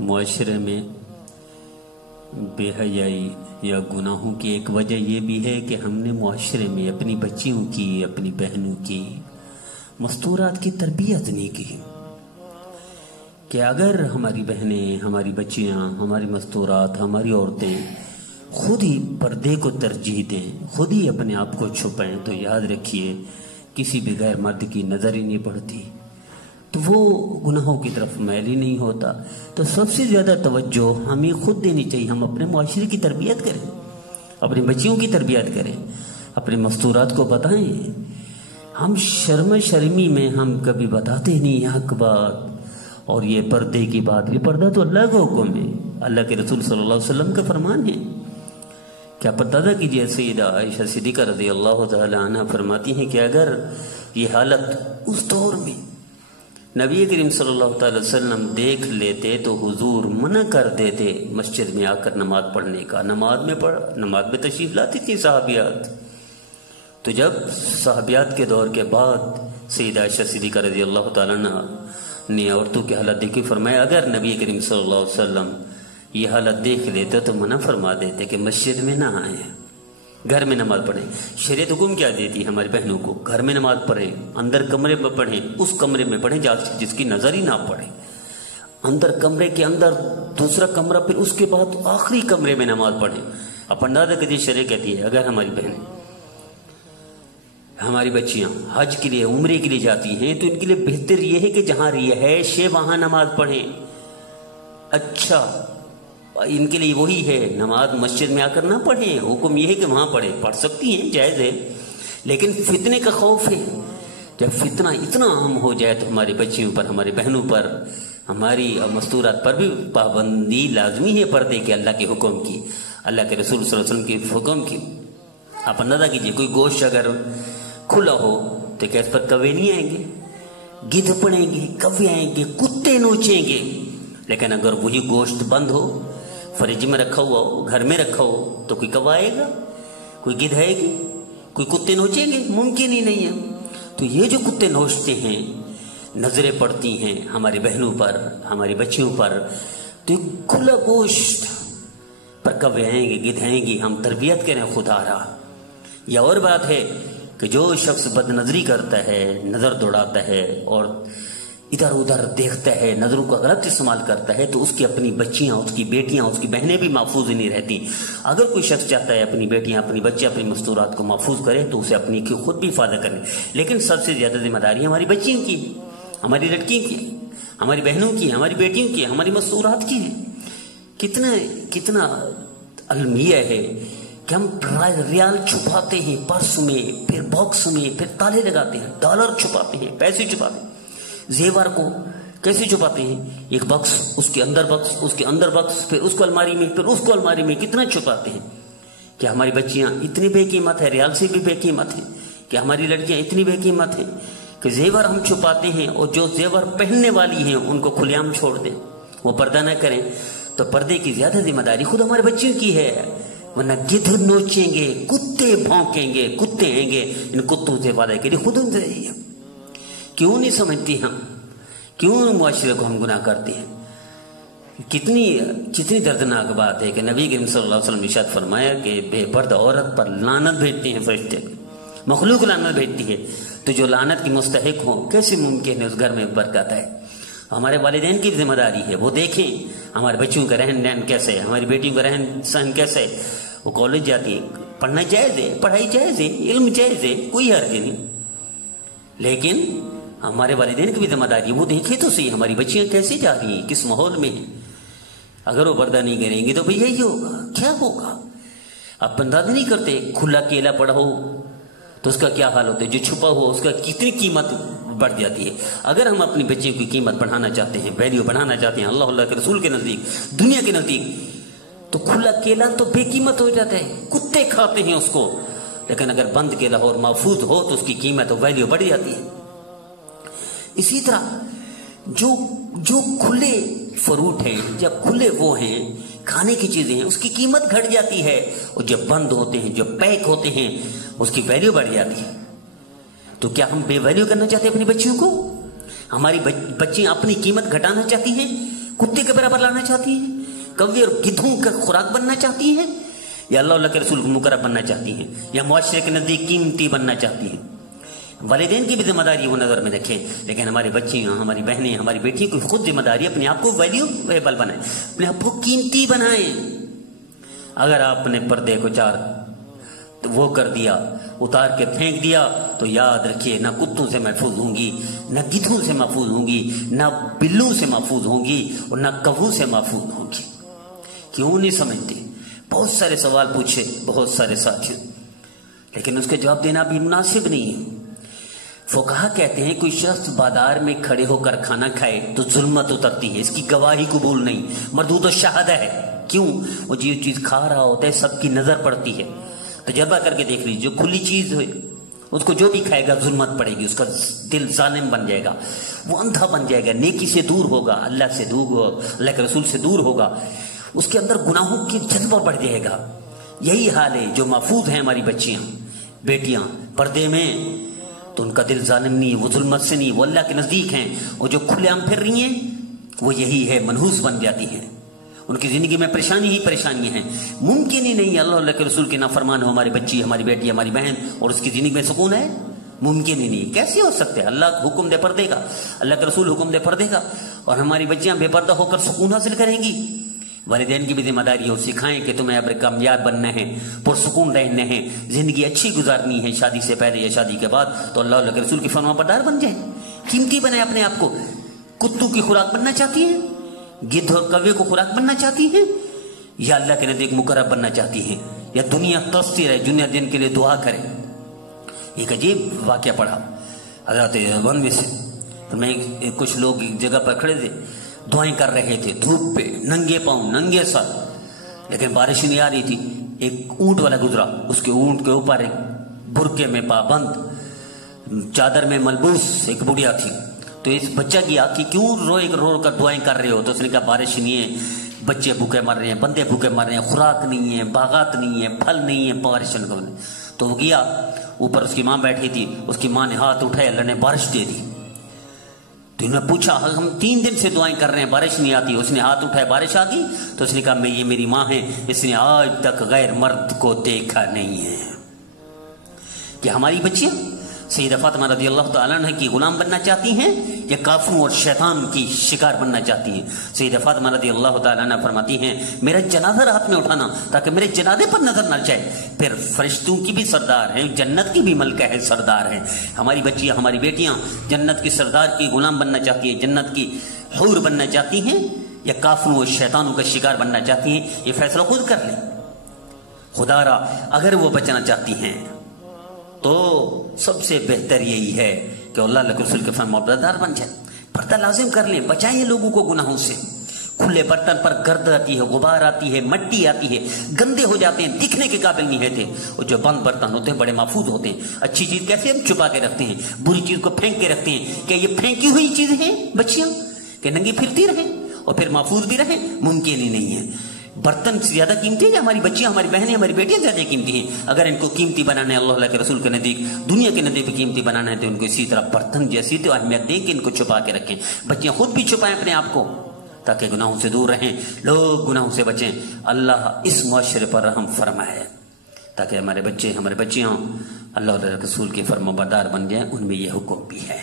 معاشرے میں بے حیائی یا گناہوں کی ایک وجہ یہ بھی ہے کہ ہم نے معاشرے میں اپنی بچیوں کی، اپنی بہنوں کی مستورات کی تربیت نہیں کی کہ اگر ہماری بہنیں، ہماری بچیاں، ہماری مستورات، ہماری عورتیں خود ہی پردے کو ترجیح دیں، خود ہی اپنے آپ کو چھپائیں، تو یاد رکھیے کسی بھی غیر مرد کی نظر ہی نہیں پڑتی، تو وہ گناہوں کی طرف میل ہی نہیں ہوتا۔ تو سب سے زیادہ توجہ ہمیں خود دینی چاہیے، ہم اپنے معاشرے کی تربیت کریں، اپنی بچیوں کی تربیت کریں، اپنے مستورات کو بتائیں۔ ہم شرمی میں ہم کبھی بتاتے نہیں حق بات۔ اور یہ پردے کی بات، یہ پردہ تو اللہ کا حکم ہے، اللہ کے رسول صلی اللہ علیہ وسلم کا فرمان ہے۔ کیا پردہ کیجیے، سیدہ عائشہ صدیقہ رضی اللہ تعالی عنہ فرماتی ہیں کہ اگر یہ حالت اس دور میں نبی کریم صلی اللہ تعالی وسلم دیکھ لیتے تو حضور منع کر دیتے مسجد میں آ کر نماز پڑھنے کا۔ نماز میں تشریف لاتی تھی صحابیات۔ تو جب صحابیات کے دور کے بعد سیدہ عائشہ صدیقہ رضی اللہ تعالی عنہ نے عورتوں کی حالت دیکھی، فرمایا اگر نبی کریم صلی اللہ علیہ وسلم یہ حالت دیکھ لیتے تو منع فرما دیتے کہ مسجد میں نہ آئیں، گھر میں نماز پڑھیں۔ شریعت حکم کیا دیتی ہماری بہنوں کو؟ گھر میں نماز پڑھیں، اندر کمرے میں پڑھیں، اس کمرے میں پڑھیں جس کی نظر ہی نہ پڑے، اندر کمرے کے اندر دوسرا کمرہ، پھر اس کے بعد آخری کمرے میں نماز پڑھیں۔ اب اندازہ کیجیے، شریعت کہتی ہے اگر ہماری بہنیں، ہماری بچیاں حج کے لیے، عمرے کے لیے جاتی ہیں تو ان کے لیے بہتر یہ ہے کہ جہاں رہائش ہے وہاں نماز پڑھیں۔ اچھا، ان کے لیے وہی ہے، نماز مسجد میں آ کر نہ پڑھیں، حکم یہ ہے کہ وہاں پڑھیں۔ پڑھ سکتی ہیں، جائز ہے، لیکن فتنے کا خوف ہے۔ جب فتنہ اتنا عام ہو جائے تو ہماری بچیوں پر، ہماری بہنوں پر، ہماری مستورات پر بھی پابندی لازمی ہے پردے کے، اللہ کے حکم کی، اللہ کے رسول صلی اللہ علیہ وسلم کے حکم کی۔ آپ اندازہ کیجئے، کوئی گوشت اگر کھلا ہو تو کیا اس پر کوے نہیں آئیں گے؟ گدھ پڑیں گے، کوے آئیں گے، کتے نوچیں گے۔ لیکن اگر وہی گوشت بند ہو، فریج میں رکھا ہوا ہو، گھر میں رکھا ہو، تو کوئی کوا آئے گا؟ کوئی گدھ آئے گی؟ کوئی کتے نوچیں گے؟ ممکن ہی نہیں ہے۔ تو یہ جو کتے نوچتے ہیں، نظریں پڑتی ہیں ہماری بہنوں پر، ہماری بچیوں پر، تو کھلا گوشت پر کوے آئیں گے، گدھ آئیں گی۔ ہم تربیت کریں خدا را۔ یہ اور بات ہے کہ جو شخص بد نظری کرتا ہے، نظر دوڑاتا ہے اور ادھر ادھر دیکھتا ہے، نظروں کا غلط استعمال کرتا ہے، تو اس کی اپنی بچیاں، اس کی بیٹیاں، اس کی بہنیں بھی محفوظ نہیں رہتی۔ اگر کوئی شخص چاہتا ہے اپنی بیٹیاں، اپنی بچے، اپنی مستورات کو محفوظ کرے تو اسے اپنی کی خود بھی حفاظت کرے، لیکن سب سے زیادہ ذمہ داری ہماری بچیوں کی، ہماری لڑکیوں کی، ہماری بہنوں کی، ہماری بیٹیوں کی، ہماری مستورات کی ہے۔ کتنا المیہ ہے کہ ہم ریال چھپاتے ہیں پرس میں، پھر باکس میں، پھر تالے لگاتے ہیں، ڈالر چھپاتے ہیں، پیسے چھپاتے ہیں، زیور کو کیسے چھپاتے ہیں؟ ایک بکس، اس کے اندر بکس، اس کے اندر بکس، پھر اس کو الماری میں، پھر اس کو الماری میں، کتنا چھپاتے ہیں؟ کیا ہماری بچیاں اتنی بے قیمت ہے؟ ریال سے بھی بے قیمت ہے؟ کہ ہماری لڑکیاں اتنی بے قیمت ہیں کہ زیور ہم چھپاتے ہیں، اور جو زیور پہننے والی ہیں ان کو کھلے عام چھوڑ دیں، وہ پردہ نہ کریں؟ تو پردے کی زیادہ ذمہ داری خود ہمارے بچیوں کی ہے، ورنہ گدھ نوچیں گے، کتے بھونکیں گے، کتے آئیں گے، ان کتوں سے وعدہ کے لیے خود ان سے۔ کیوں نہیں سمجھتی ہم؟ کیوں معاشرے کو ہم گناہ کرتے ہیں؟ کتنی دردناک بات ہے کہ نبی کریم صلی اللہ علیہ وسلم نے ارشاد فرمایا کہ بے پردہ عورت پر لعنت بھیجتے ہیں فرشتے، مخلوق لعنت بھیجتی ہے، تو جو لعنت کی مستحق ہوں کیسے ممکن ہے اس گھر میں برکت ہے؟ ہمارے والدین کی ذمہ داری ہے، وہ دیکھیں ہمارے بچوں کا رہن سہن کیسے ہے، ہماری بیٹیوں کا رہن سہن کیسے ہے۔ وہ کالج جاتی ہے، پڑھنا جائز ہے، پڑھائی جائز ہے، علم جائز ہے، کوئی حرج نہیں، لیکن ہمارے والدین کی بھی ذمہ داری ہے، وہ دیکھیں تو صحیح ہماری بچیاں کیسے جا رہی ہیں، کس ماحول میں ہیں۔ اگر وہ پردہ نہیں کریں گے تو بھئی یہی ہوگا، کیا ہوگا؟ آپ اندازہ نہیں کرتے، کھلا کیلا پڑا ہو تو اس کا کیا حال ہوتا ہے، جو چھپا ہو اس کا کتنی قیمت بڑھ جاتی ہے۔ اگر ہم اپنی بچے کی قیمت بڑھانا چاہتے ہیں، ویلیو بڑھانا چاہتے ہیں اللہ کے رسول کے نزدیک، دنیا کے نزدیک، تو کھلا کیلا تو بے قیمت ہو جاتا ہے، کتے کھاتے ہیں اس کو، لیکن اگر بند کیلا ہو اور محفوظ ہو تو اس کی قیمت اور ویلیو بڑھ جاتی ہے۔ اسی طرح جو کھلے فروٹ ہیں، جب کھلے وہ ہیں کھانے کی چیزیں ہیں، اس کی قیمت گھٹ جاتی ہے، اور جب بند ہوتے ہیں، جو پیک ہوتے ہیں، اس کی ویلیو بڑھ جاتی ہے۔ تو کیا ہم بے ویلیو کرنا چاہتے ہیں اپنی بچیوں کو؟ ہماری بچیاں اپنی قیمت گھٹانا چاہتی ہیں؟ کتے کے برابر لانا چاہتی ہیں؟ کوے اور گدھوں کا خوراک بننا چاہتی ہیں؟ یا اللہ کے رسول مقرب بننا چاہتی ہیں؟ یا معاشرے کے نزدیک قیمتی بننا چاہتی ہیں؟ والدین کی بھی ذمہ داری وہ نظر میں رکھیں، لیکن ہماری بچیاں، ہماری بہنیں، ہماری بیٹی کو خود ذمہ داری اپنے آپ کو ویلیویبل بنائیں، اپنے آپ کو قیمتی بنائیں۔ اگر آپ نے پردے کو وہ کر دیا، اتار کے پھینک دیا، تو یاد رکھیے نہ کتوں سے محفوظ ہوں گی، نہ گدھوں سے محفوظ ہوں گی، نہ بلوں سے محفوظ ہوں گی، اور نہ کووں سے محفوظ ہوں گی۔ کیوں نہیں سمجھتے؟ بہت سارے سوال پوچھے بہت سارے ساتھیوں، لیکن اس کے جواب دینا بھی مناسب نہیں ہے۔ فقہا کہتے ہیں کوئی شخص بازار میں کھڑے ہو کر کھانا کھائے تو ظلمت اترتی ہے، اس کی گواہی قبول نہیں، مردود الشہادہ ہے۔ کیوں؟ وہ جو چیز کھا رہا ہوتا ہے سب کی نظر پڑتی ہے۔ تجربہ کر کے دیکھ لیجیے، جو کھلی چیز ہوئے اس کو جو بھی کھائے گا ظلمت پڑے گی، اس کا دل ظالم بن جائے گا، وہ اندھا بن جائے گا، نیکی سے دور ہوگا، اللہ سے دور ہوگا، اللہ کے رسول سے دور ہوگا، اس کے اندر گناہوں کی جذبہ بڑھ جائے گا۔ یہی حال ہے جو محفوظ ہیں ہماری بچیاں بیٹیاں پردے میں، تو ان کا دل ظالم نہیں، وہ ظلمت سے نہیں، وہ اللہ کے نزدیک ہیں۔ اور جو کھلے عام پھر رہی ہیں وہ یہی ہے، منحوس بن جاتی ہیں، ان کی زندگی میں پریشانی ہی پریشانیاں ہیں۔ ممکن ہی نہیں اللہ کے رسول کے نافرمان ہو ہماری بچی، ہماری بیٹی، ہماری بہن، اور اس کی زندگی میں سکون ہے؟ ممکن ہی نہیں۔ کیسے ہو سکتے؟ اللہ حکم دے پردے کا، اللہ کے رسول حکم دے پردے کا، اور ہماری بچیاں بے پردہ ہو کر سکون حاصل کریں گی؟ والدین کی بھی ذمہ داری ہو، سکھائیں کہ تمہیں اب کامیاب بننا ہے، پرسکون رہنا ہے، زندگی اچھی گزارنی ہے، شادی سے پہلے یا شادی کے بعد، تو اللہ کے رسول کی فرما بردار بن جائیں، قیمتی بنائیں اپنے آپ کو۔ کتوں کی خوراک بننا چاہتی ہیں؟ گدھ اور کوے کو خوراک بننا چاہتی ہیں؟ یا اللہ کے نزدیک مقرب بننا چاہتی ہیں؟ یا دنیا ترستی رہے، دنیا دن کے لیے دعا کرے؟ ایک عجیب واقعہ پڑھا حضرت ون میں سے، تو میں کچھ لوگ ایک جگہ پر کھڑے تھے، دعائیں کر رہے تھے دھوپ پہ، ننگے پاؤں ننگے سر، لیکن بارش نہیں آ رہی تھی۔ ایک اونٹ والا گزرا، اس کے اونٹ کے اوپر ایک برقعے میں پابند، چادر میں ملبوس ایک بڑھیا تھی۔ تو اس بچہ کی آنکھ کیوں رو کر دعائیں کر رہے ہو؟ تو اس نے کہا بارش نہیں ہے، بچے بھوکے مر رہے ہیں، بندے بھوکے مر رہے ہیں، خوراک نہیں ہے، باغات نہیں ہے، پھل نہیں ہے، بارش نہیں۔ تو وہ گیا اوپر، اس کی ماں بیٹھی تھی، اس کی ماں نے ہاتھ اٹھایا، اللہ نے بارش دے دی۔ تو انہوں نے پوچھا ہم 3 دن سے دعائیں کر رہے ہیں بارش نہیں آتی۔ اس نے ہاتھ اٹھایا، بارش آ گئی؟ تو اس نے کہا یہ میری ماں ہے، اس نے آج تک غیر مرد کو دیکھا نہیں ہے۔ کہ ہماری بچیاں سیدہ فاطمہ رضی اللہ تعالیٰ عنہ کی غلام بننا چاہتی ہیں یا کافروں اور شیطان کی شکار بننا چاہتی ہیں؟ سیدہ فاطمہ رضی اللہ تعالیٰ عنہ فرماتی ہیں میرا جنازہ رات میں اٹھانا تاکہ میرے جنازے پر نظر نہ جائے۔ پھر فرشتوں کی بھی سردار ہیں، جنت کی بھی ملکہ ہے، سردار ہیں۔ ہماری بچیاں، ہماری بیٹیاں جنت کی سردار کی غلام بننا چاہتی ہیں، جنت کی حور بننا چاہتی ہیں، یا کافروں اور شیطانوں کا شکار بننا چاہتی ہیں؟ یہ فیصلہ خود کر لیں۔ خدا را اگر وہ بچنا چاہتی ہیں تو سب سے بہتر یہی ہے کہ اللہ کے رسول کے فرمان بردار بن جائے، پردہ لازم کر لیں، بچائیں لوگوں کو گناہوں سے۔ کھلے برتن پر گرد آتی ہے، غبار آتی ہے، مٹی آتی ہے، گندے ہو جاتے ہیں، دکھنے کے قابل نہیں رہتے۔ اور جو بند برتن ہوتے ہیں بڑے محفوظ ہوتے ہیں۔ اچھی چیز کیسے ہم چھپا کے رکھتے ہیں، بری چیز کو پھینک کے رکھتے ہیں۔ کیا یہ پھینکی ہوئی چیزیں ہیں بچیاں کہ ننگی پھرتی رہیں اور پھر محفوظ بھی رہیں؟ ممکن ہی نہیں ہے۔ برتن زیادہ قیمتی ہے یا ہماری بچیاں، ہماری بہنیں، ہماری بیٹیاں زیادہ قیمتی ہیں؟ اگر ان کو قیمتی بنانا ہے اللہ کے رسول کے نزدیک، دنیا کے نزدیک بھی قیمتی بنانا ہے، تو ان کو اسی طرح برتن جیسی تو اہمیت دیں کہ ان کو چھپا کے رکھیں۔ بچیاں خود بھی چھپائیں اپنے آپ کو تاکہ گناہوں سے دور رہیں، لوگ گناہوں سے بچیں۔ اللہ اس معاشرے پر رحم فرمائے تاکہ ہمارے بچے، ہمارے بچیاں اللہ کے رسول کے فرمانبردار بن جائیں۔ ان میں یہ حکم بھی ہے۔